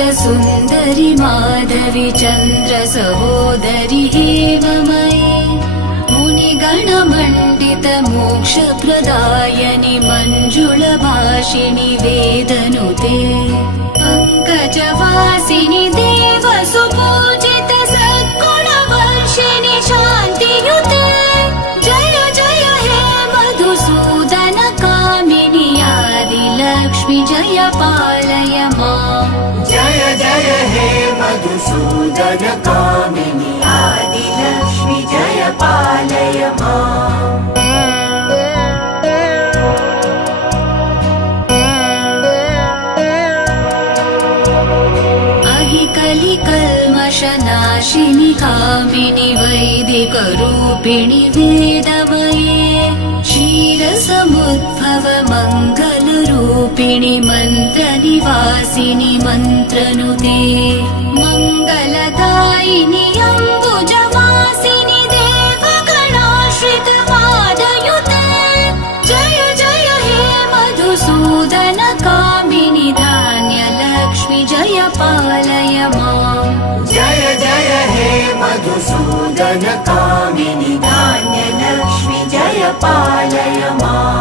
सुन्दरि माधवि चन्द्र सहोदरि एव मयि मुनिगणमण्डित मोक्षप्रदायनि मञ्जुलभाषिणि वेदनुते पङ्कजवासिनि देवसुपूजित सद्गुणवर्षिणि शान्तियुते जय जय हे मधुसूदन कामिनि आदिलक्ष्मि जय पालय माम् जय जय हे मधुसूदन कामिनि आदिलक्ष्मि जय पालय माम् कलिकल्मषनाशिनि कामिनि वैदिकरूपिणि वेदमये क्षीरसमुद्भव मङ्गलरूपिणि मन्त्रनिवासिनि मन्त्रनुते मङ्गलदायिनि अम्बुजवासिनि देवगणाश्रित पादयुते जय जय हे मधुसूदन कामिनि धान्यलक्ष्मि जय पालय माम् जय जय हे मधुसूदन कामिनि धान्यलक्ष्मि जय पालय माम्।